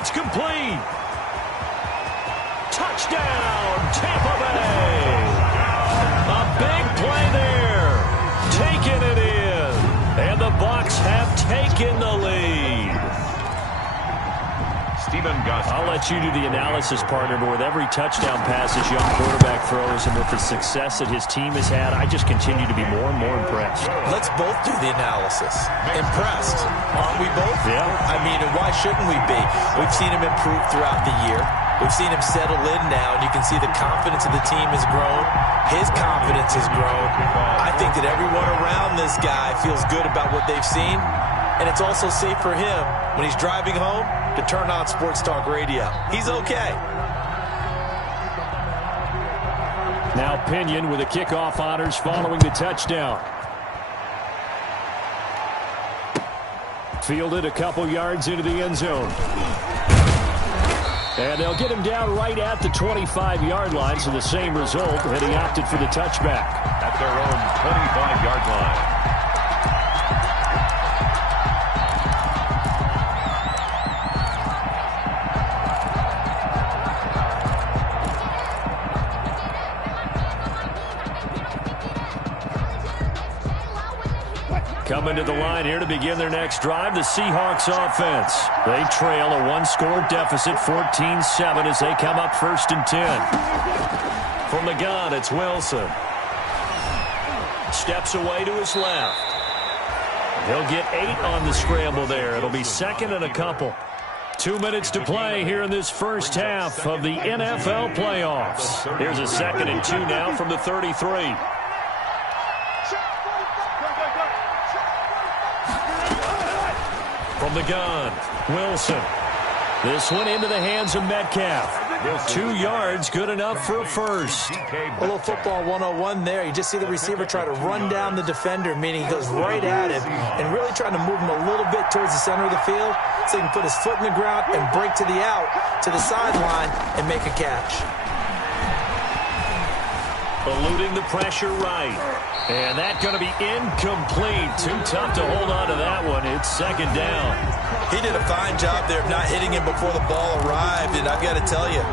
it's complete. Touchdown, Tampa Bay. A big play there. Taking it in. And the Bucs have taken the lead. I'll let you do the analysis, partner, but with every touchdown pass this young quarterback throws and with the success that his team has had, I just continue to be more and more impressed. Let's both do the analysis. Impressed, aren't we both? Yeah. I mean, and why shouldn't we be? We've seen him improve throughout the year. We've seen him settle in now, and you can see the confidence of the team has grown. His confidence has grown. I think that everyone around this guy feels good about what they've seen, and it's also safe for him when he's driving home to turn on Sports Talk Radio. He's okay. Now Pinion with the kickoff honors following the touchdown. Fielded a couple yards into the end zone. And they'll get him down right at the 25-yard line, so the same result, and he opted for the touchback. At their own 25-yard line. Coming to the line here to begin their next drive, the Seahawks offense. They trail a one-score deficit, 14-7, as they come up 1st and 10. From the gun, it's Wilson. Steps away to his left. He'll get 8 on the scramble there. It'll be 2nd and a couple. 2 minutes to play here in this first half of the NFL playoffs. Here's a 2nd and 2 now from the 33. From the gun, Wilson. This one into the hands of Metcalf. 2 yards, good enough for a first. A little football 101 there. You just see the receiver try to run down the defender, meaning he goes right at him and really trying to move him a little bit towards the center of the field so he can put his foot in the ground and break to the out, to the sideline, and make a catch. Eluding the pressure right. And that's going to be incomplete. Too tough to hold on to that one. It's 2nd down. He did a fine job there of not hitting him before the ball arrived, and I've got to tell you,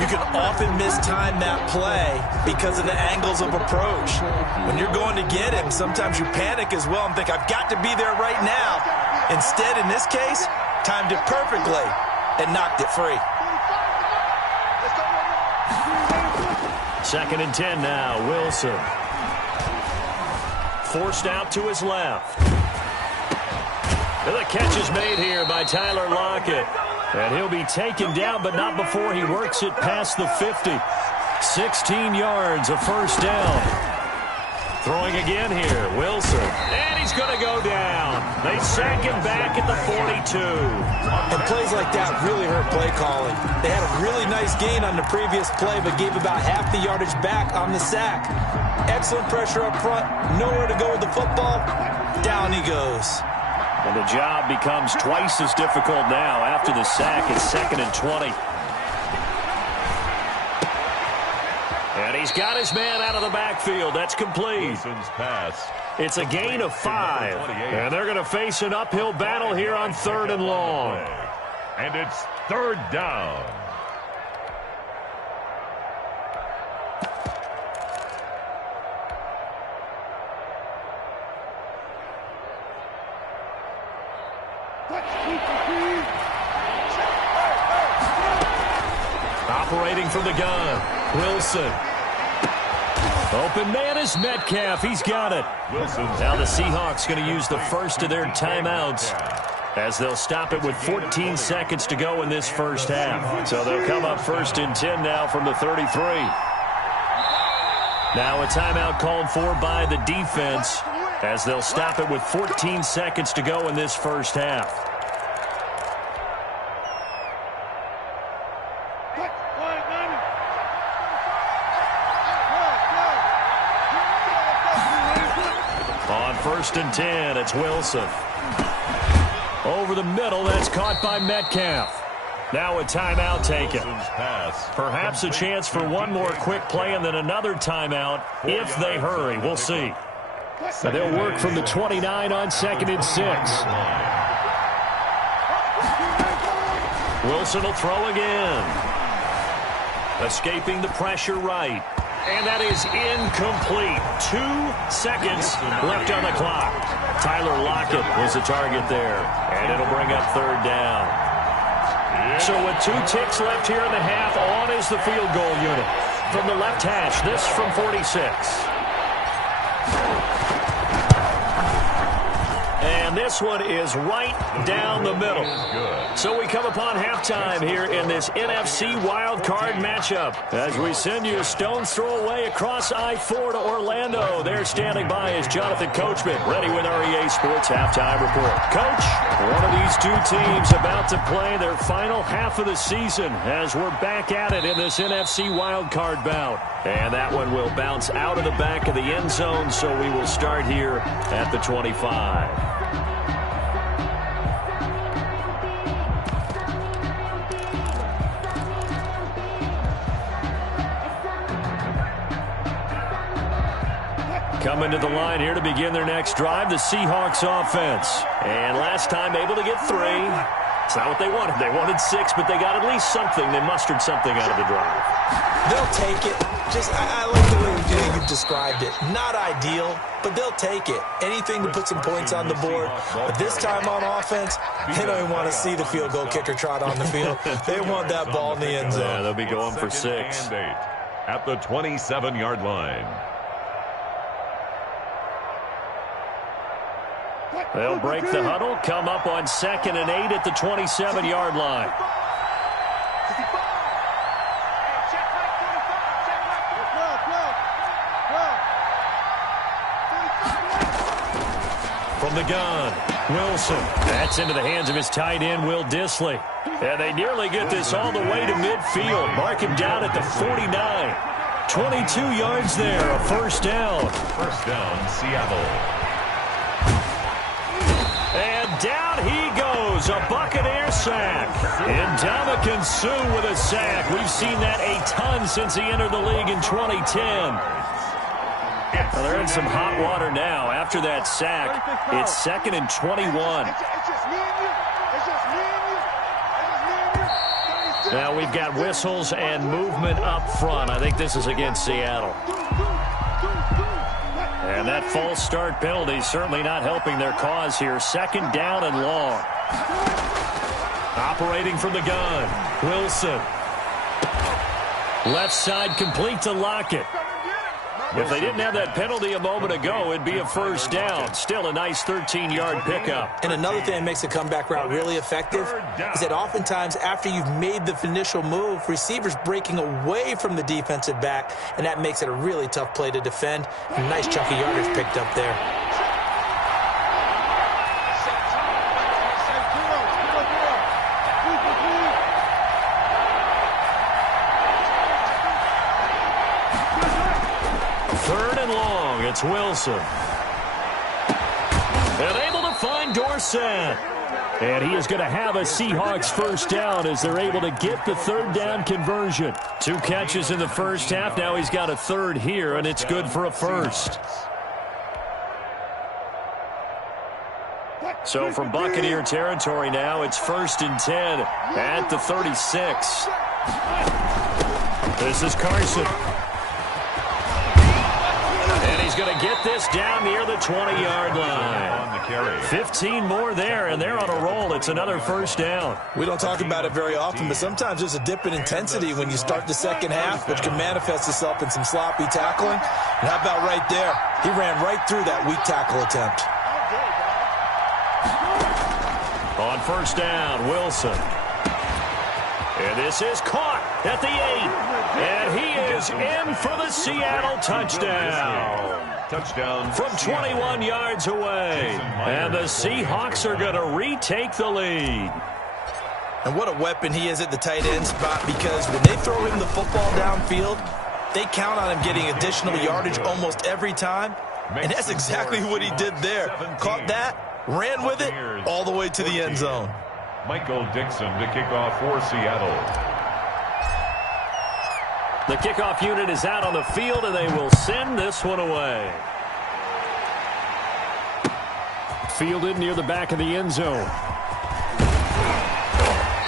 you can often mistime that play because of the angles of approach. When you're going to get him, sometimes you panic as well and think, I've got to be there right now. Instead, in this case, timed it perfectly and knocked it free. 2nd and 10 now, Wilson. Forced out to his left. And the catch is made here by Tyler Lockett. And he'll be taken down, but not before he works it past the 50. 16 yards, a first down. Throwing again here, Wilson. And he's going to go down. They sack him back at the 42. And plays like that really hurt play calling. They had a really nice gain on the previous play, but gave about half the yardage back on the sack. Excellent pressure up front. Nowhere to go with the football. Down he goes. And the job becomes twice as difficult now after the sack. It's 2nd and 20. And he's got his man out of the backfield. That's complete. Pass. It's a gain of 5. And they're going to face an uphill battle here on 3rd and long. And it's 3rd down. Operating from the gun, Wilson. Open man is Metcalf. He's got it. Now the Seahawks going to use the first of their timeouts as they'll stop it with 14 seconds to go in this first half. So they'll come up 1st and 10 now from the 33. Now a timeout called for by the defense as they'll stop it with 14 seconds to go in this first half. On 1st and 10, it's Wilson. Over the middle, that's caught by Metcalf. Now a timeout taken. Perhaps a chance for one more quick play and then another timeout if they hurry. We'll see. They'll work from the 29 on 2nd and 6. Wilson will throw again. Escaping the pressure right. And that is incomplete. 2 seconds left on the clock. Tyler Lockett was the target there. And it'll bring up 3rd down. So with 2 ticks left here in the half, on is the field goal unit. From the left hash, this from 46. And this one is right down the middle. So we come upon halftime here in this NFC wildcard matchup. As we send you a stone's throw away across I-4 to Orlando. There standing by is Jonathan Coachman, ready with our EA Sports Halftime Report. Coach, one of these 2 teams about to play their final half of the season as we're back at it in this NFC wildcard bout. And that one will bounce out of the back of the end zone, so we will start here at the 25. Coming to the line here to begin their next drive, the Seahawks offense. And last time able to get 3. It's not what they wanted. They wanted 6, but they got at least something. They mustered something out of the drive. They'll take it. I like the way you described it. Not ideal, but they'll take it. Anything to put some points on the board. But this time on offense, they don't even want to see the field goal kicker trot on the field. They want that ball in the end zone. Yeah, they'll be going for 6. At the 27-yard line. They'll break the huddle, come up on 2nd and 8 at the 27-yard line. From the gun, Wilson. That's into the hands of his tight end, Will Dissly. And they nearly get this all the way to midfield. Mark him down at the 49. 22 yards there, a 1st down. First down, Seattle. And down he goes, a Buccaneer sack. And Ndamukong Suh with a sack. We've seen that a ton since he entered the league in 2010. Well, they're in some hot water now. After that sack, it's 2nd and 21. Now we've got whistles and movement up front. I think this is against Seattle. And that false start penalty certainly not helping their cause here. 2nd down and long. Operating from the gun, Wilson. Left side complete to Lockett. If they didn't have that penalty a moment ago, it'd be a 1st down. Still a nice 13-yard pickup. And another thing that makes the comeback route really effective is that oftentimes after you've made the initial move, receivers breaking away from the defensive back, and that makes it a really tough play to defend. A nice chunk of yardage picked up there. It's Wilson. And able to find Dorsett. And he is going to have a Seahawks 1st down as they're able to get the 3rd down conversion. 2 catches in the first half. Now he's got a 3rd here, and it's good for a 1st. So from Buccaneer territory now, it's 1st and 10 at the 36. This is Carson. He's going to get this down near the 20-yard line. 15 more there, and they're on a roll. It's another 1st down. We don't talk about it very often, but sometimes there's a dip in intensity when you start the second half, which can manifest itself in some sloppy tackling. And how about right there? He ran right through that weak tackle attempt. On 1st down, Wilson. And this is caught at the 8. And he is in for the Seattle touchdown. From 21 yards away. And the Seahawks are going to retake the lead. And what a weapon he is at the tight end spot, because when they throw him the football downfield, they count on him getting additional yardage almost every time. And that's exactly what he did there. Caught that, ran with it, all the way to the end zone. Michael Dixon to kick off for Seattle. The kickoff unit is out on the field, and they will send this one away. Fielded near the back of the end zone.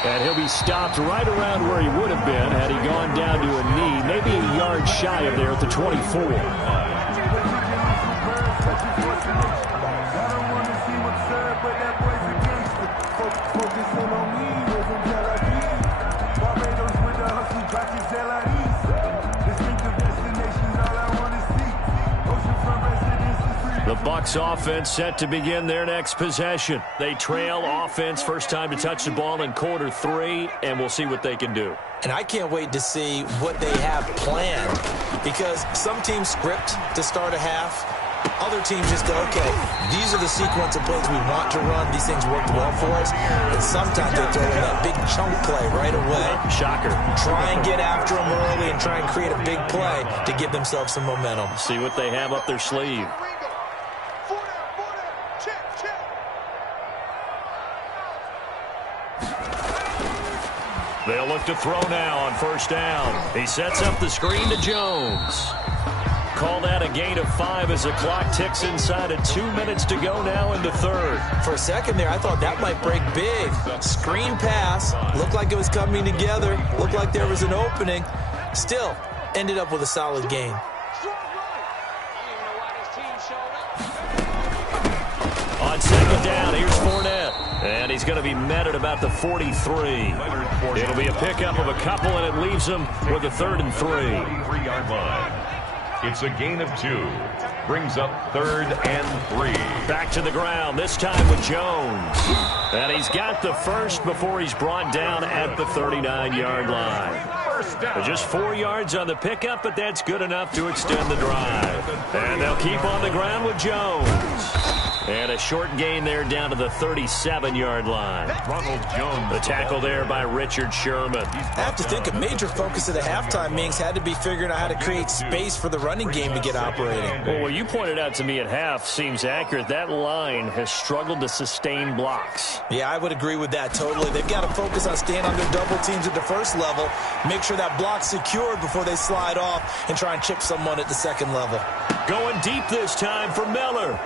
And he'll be stopped right around where he would have been had he gone down to a knee, maybe a yard shy of there at the 24. The Bucs offense set to begin their next possession. They trail offense first time to touch the ball in quarter 3, and we'll see what they can do. And I can't wait to see what they have planned, because some teams script to start a half. Other teams just go, okay, these are the sequence of plays we want to run. These things worked well for us. And sometimes they throw in that big chunk play right away. Shocker. Try and get after them early and try and create a big play to give themselves some momentum. See what they have up their sleeve. They'll look to throw now on first down. He sets up the screen to Jones. Call that a gain of 5 as the clock ticks inside of 2 minutes to go now in the third. For a second there, I thought that might break big. Screen pass. Looked like it was coming together. Looked like there was an opening. Still, ended up with a solid gain. On second down, here's Fournette. And he's going to be met at about the 43. It'll be a pickup of a couple, and it leaves him with a 3rd and 3. 3-yard line. It's a gain of 2. Brings up 3rd and 3. Back to the ground, this time with Jones. And he's got the first before he's brought down at the 39-yard line. First down. Just 4 yards on the pickup, but that's good enough to extend the drive. And they'll keep on the ground with Jones. And a short gain there down to the 37-yard line. Ronald Jones. The tackle there by Richard Sherman. I have to think a major focus of the halftime meetings had to be figuring out how to create space for the running game to get operating. Well, what you pointed out to me at half seems accurate. That line has struggled to sustain blocks. Yeah, I would agree with that totally. They've got to focus on staying on their double teams at the first level, make sure that block's secured before they slide off and try and chip someone at the second level. Going deep this time for Miller.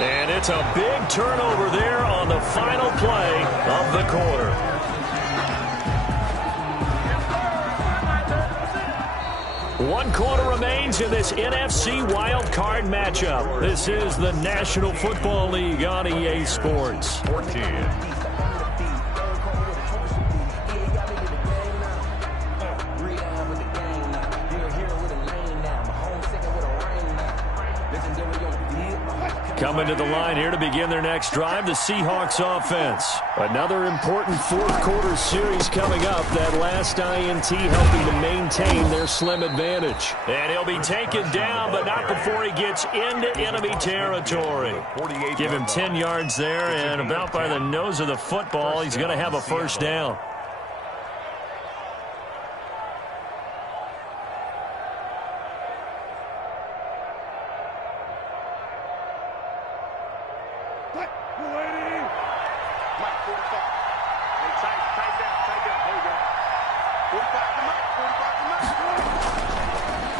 And it's a big turnover there on the final play of the quarter. One quarter remains in this NFC wildcard matchup. This is the National Football League on EA Sports. 14. Coming to the line here to begin their next drive, the Seahawks offense. Another important fourth quarter series coming up. That last INT helping to maintain their slim advantage. And he'll be taken down, but not before he gets into enemy territory. Give him 10 yards there, and about by the nose of the football, he's going to have a first down.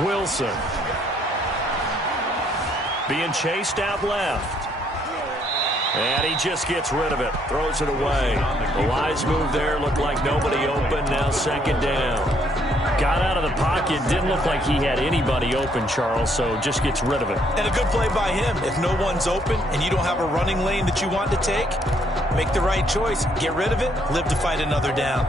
Wilson being chased out left. And he just gets rid of it. Throws it away. A wise move there. Looked like nobody open. Now second down. Got out of the pocket. Didn't look like he had anybody open, Charles, so just gets rid of it. And a good play by him. If no one's open and you don't have a running lane that you want to take, make the right choice. Get rid of it. Live to fight another down.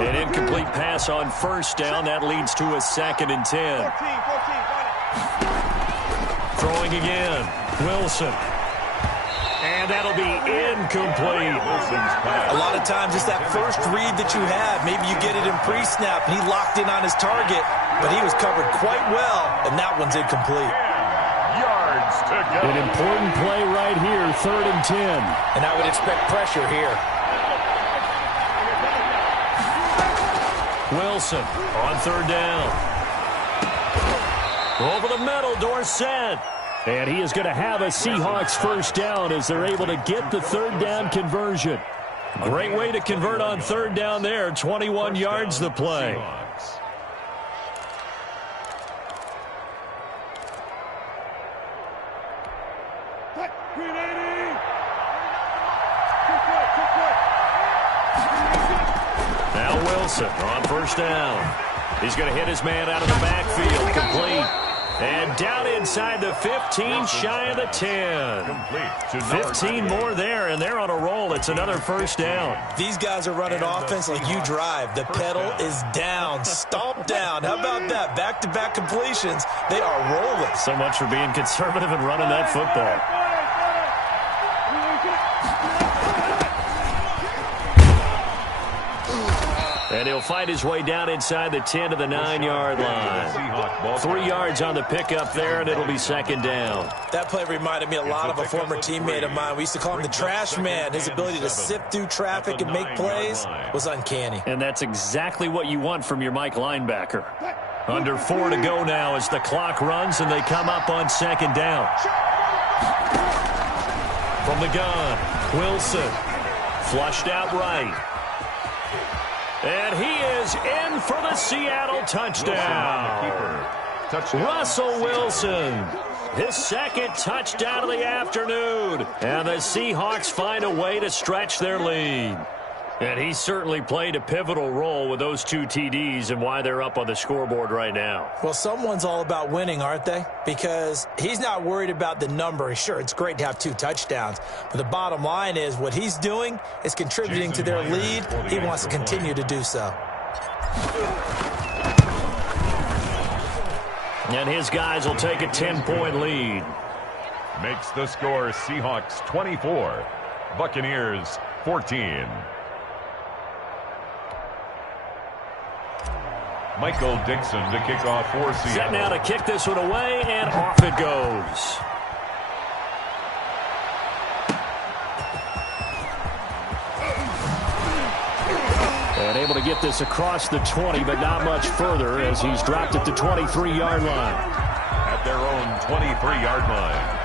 An incomplete pass on first down. That leads to a 2nd and 10. 14, Throwing again. Wilson. And that'll be incomplete. A lot of times it's that first read that you have. Maybe you get it in pre-snap and he locked in on his target, but he was covered quite well, and that one's incomplete. Yards to go. An important play right here, 3rd and 10. And I would expect pressure here. Wilson on 3rd down. Over the middle, Dorsett. And he is going to have a Seahawks first down as they're able to get the 3rd down conversion. Great way to convert on third down there. 21 yards the play. Now Wilson on first down. He's going to hit his man out of the backfield. Complete. And down inside the 15, shy of the 10. 15 more there, and they're on a roll. It's another first down. These guys are running offense like you drive. The pedal is down, stomp down. How about that? Back-to-back completions. They are rolling. So much for being conservative and running that football. And he'll fight his way down inside the 10 to the 9-yard line. 3 yards on the pickup there, and it'll be second down. That play reminded me a lot of a former teammate of mine. We used to call him the trash man. His ability to sift through traffic and make plays was uncanny. And that's exactly what you want from your Mike linebacker. Under 4 to go now as the clock runs, and they come up on second down. From the gun, Wilson. Flushed out right. And he is in for the Seattle touchdown. Russell Wilson, his second touchdown of the afternoon. And the Seahawks find a way to stretch their lead. And he certainly played a pivotal role with those 2 TDs and why they're up on the scoreboard right now. Well, someone's all about winning, aren't they? Because he's not worried about the number. Sure, it's great to have 2 touchdowns. But the bottom line is what he's doing is contributing to their lead. He wants to continue to do so. And his guys will take a 10-point lead. Makes the score Seahawks 24, Buccaneers 14. Michael Dixon to kick off for Seattle. Set now to kick this one away, and off it goes. And able to get this across the 20, but not much further as he's dropped at the 23-yard line. At their own 23-yard line.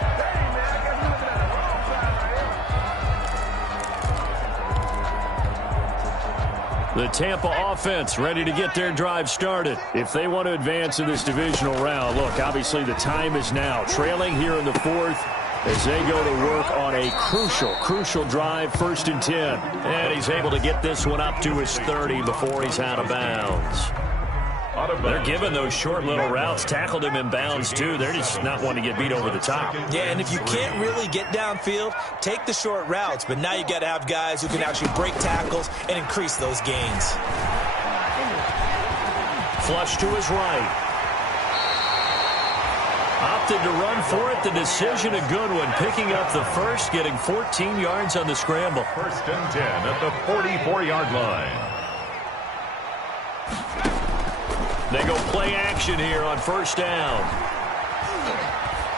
The Tampa offense ready to get their drive started. If they want to advance in this divisional round, look, obviously the time is now. Trailing here in the 4th as they go to work on a crucial drive, 1st and 10. And he's able to get this one up to his 30 before he's out of bounds. They're giving those short little routes. Tackled him in bounds, too. They're just not wanting to get beat over the top. Yeah, and if you can't really get downfield, take the short routes. But now you got to have guys who can actually break tackles and increase those gains. Flush to his right. Opted to run for it. The decision a good one. Picking up the first, getting 14 yards on the scramble. 1st and 10 at the 44-yard line. They go play action here on first down.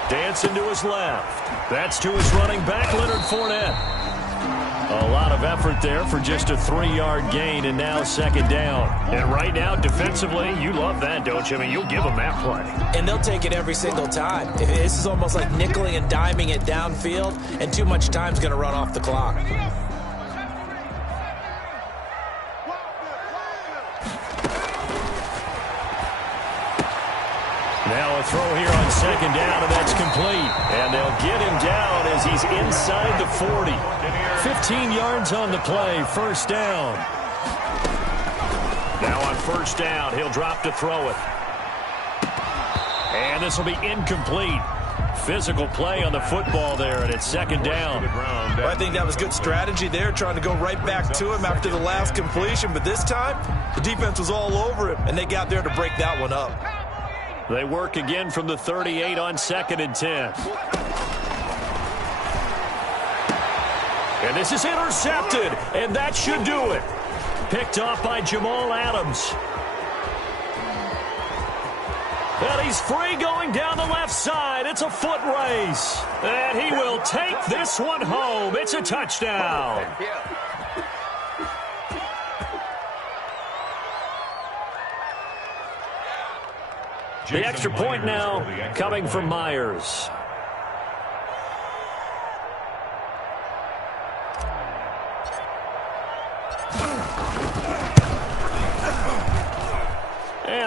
Dancing to his left. That's to his running back, Leonard Fournette. A lot of effort there for just a 3-yard gain, and now second down. And right now, defensively, you love that, don't you? I mean, you'll give them that play. And they'll take it every single time. This is almost like nickeling and diming it downfield, and too much time's going to run off the clock. Now a throw here on second down, and that's complete. And they'll get him down as he's inside the 40. 15 yards on the play, first down. Now on first down, he'll drop to throw it. And this will be incomplete. Physical play on the football there, and it's second down. Well, I think that was good strategy there, trying to go right back to him after the last completion. But this time, the defense was all over him, and they got there to break that one up. They work again from the 38 on 2nd and 10. And this is intercepted, and that should do it. Picked off by Jamal Adams. And he's free going down the left side. It's a foot race. And he will take this one home. It's a touchdown. The extra point now coming from Myers.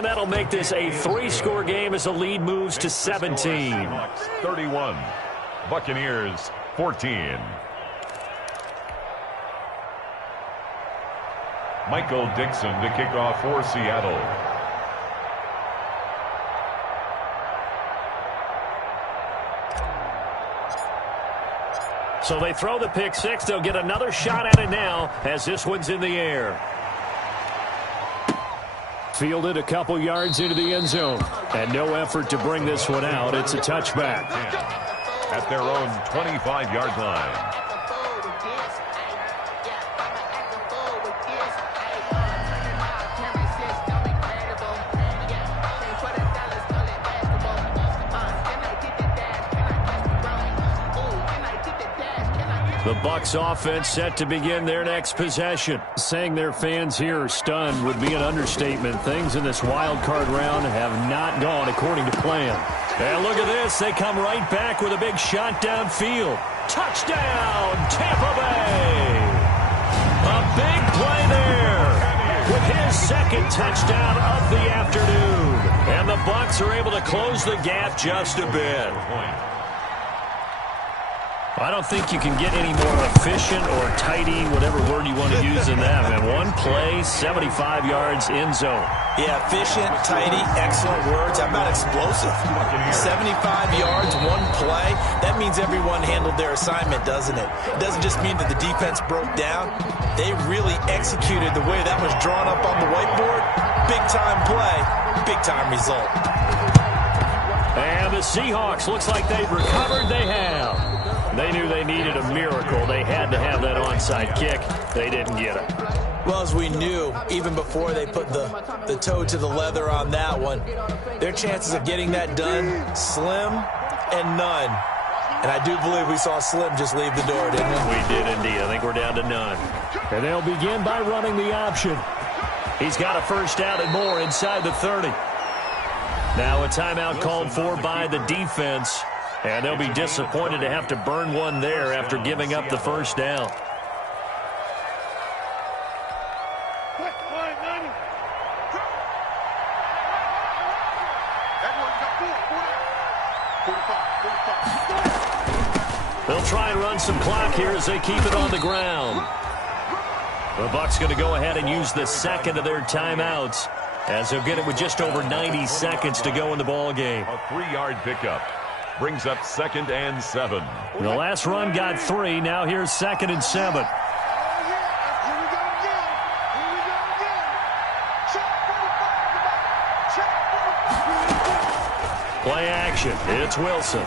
And that'll make this a 3-score game as the lead moves to 17. Seahawks 31, Buccaneers 14. Michael Dixon to kick off for Seattle. So they throw the pick six. They'll get another shot at it now as this one's in the air. Fielded a couple yards into the end zone. And no effort to bring this one out. It's a touchback. At their own 25-yard line. The Bucs offense set to begin their next possession. Saying their fans here are stunned would be an understatement. Things in this wild card round have not gone according to plan. And look at this. They come right back with a big shot downfield. Touchdown, Tampa Bay! A big play there with his second touchdown of the afternoon. And the Bucs are able to close the gap just a bit. I don't think you can get any more efficient or tidy, whatever word you want to use in that. And one play, 75 yards in zone. Yeah, efficient, tidy, excellent words. How about explosive? 75 yards, one play. That means everyone handled their assignment, doesn't it? It doesn't just mean that the defense broke down. They really executed the way that was drawn up on the whiteboard. Big-time play, big-time result. And the Seahawks, looks like they've recovered. They have. They knew they needed a miracle. They had to have that onside kick. They didn't get it. Well, as we knew, even before they put the toe to the leather on that one, their chances of getting that done, slim and none. And I do believe we saw Slim just leave the door, didn't we? We did indeed. I think we're down to none. And they'll begin by running the option. He's got a first down and more inside the 30. Now a timeout called for by the defense. And they'll be disappointed to have to burn one there after giving up the first down. They'll try and run some clock here as they keep it on the ground. The Bucs going to go ahead and use the second of their timeouts as they'll get it with just over 90 seconds to go in the ball game. A 3-yard pickup. Brings up 2nd and 7. The last run got 3. Now here's 2nd and 7. Play action. It's Wilson.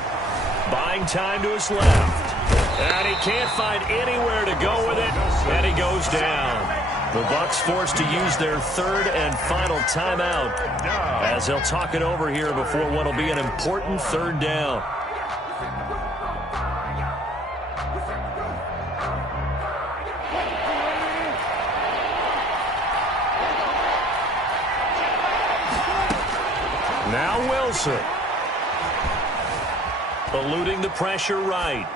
Buying time to his left. And he can't find anywhere to go with it. And he goes down. The Bucs forced to use their third and final timeout as they'll talk it over here before what will be an important third down. Now Wilson. Eluding the pressure right.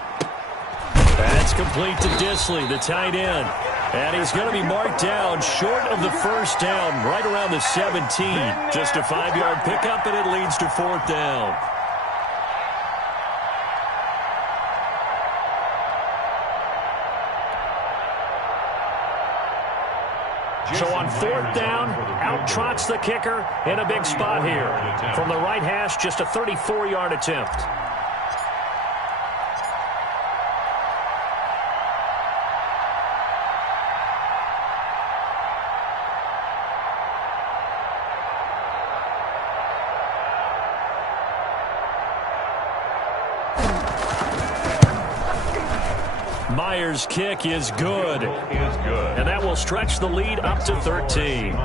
That's complete to Disley, the tight end. And he's going to be marked down short of the first down, right around the 17. Just a 5-yard pickup, and it leads to 4th down. So on 4th down, out trots the kicker in a big spot here. From the right hash, just a 34-yard attempt. Myers' kick is good. And that will stretch the lead up to 13.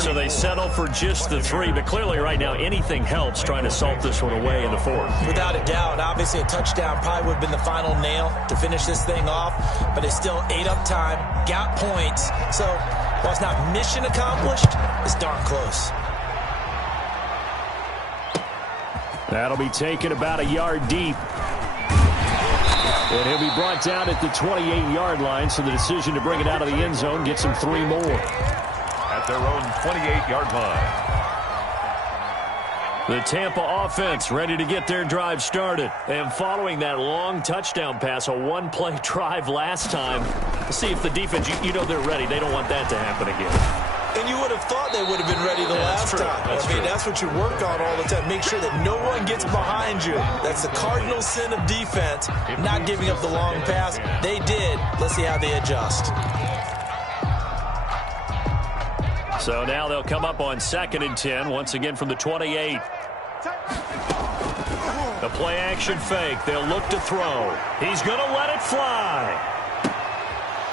So they settle for just the 3, but clearly right now anything helps trying to salt this one away in the 4th. Without a doubt, obviously a touchdown probably would have been the final nail to finish this thing off, but it's still ate up time, got points. So while it's not mission accomplished, it's darn close. That'll be taken about a yard deep. And he'll be brought down at the 28-yard line, so the decision to bring it out of the end zone gets him 3 more. At their own 28-yard line. The Tampa offense ready to get their drive started. And following that long touchdown pass, a one-play drive last time, let's see if the defense, you know they're ready. They don't want that to happen again. And you would have thought they would have been ready the last time. That's what you work on all the time. Make sure that no one gets behind you. That's the cardinal sin of defense, not giving up the long pass. They did. Let's see how they adjust. So now they'll come up on 2nd and 10, once again from the 28. The play action fake. They'll look to throw. He's going to let it fly.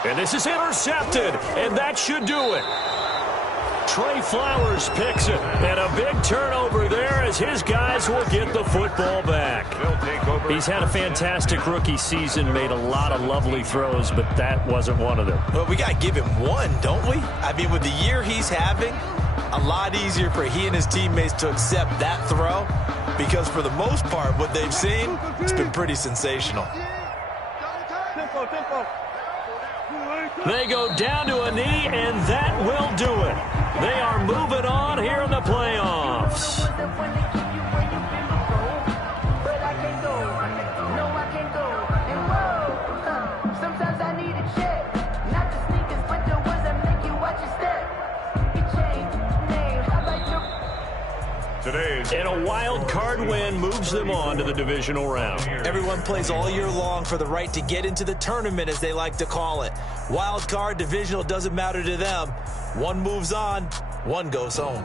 And this is intercepted, and that should do it. Trey Flowers picks it, and a big turnover there as his guys will get the football back. He's had a fantastic rookie season, made a lot of lovely throws, but that wasn't one of them. Well, we got to give him one, don't we? I mean, with the year he's having, a lot easier for he and his teammates to accept that throw because for the most part, what they've seen, it's been pretty sensational. They go down to a knee, and that will do it. They are moving on here in the playoffs. And a wild card win moves them on to the divisional round. Everyone plays all year long for the right to get into the tournament, as they like to call it. Wild card, divisional, doesn't matter to them. One moves on, one goes home.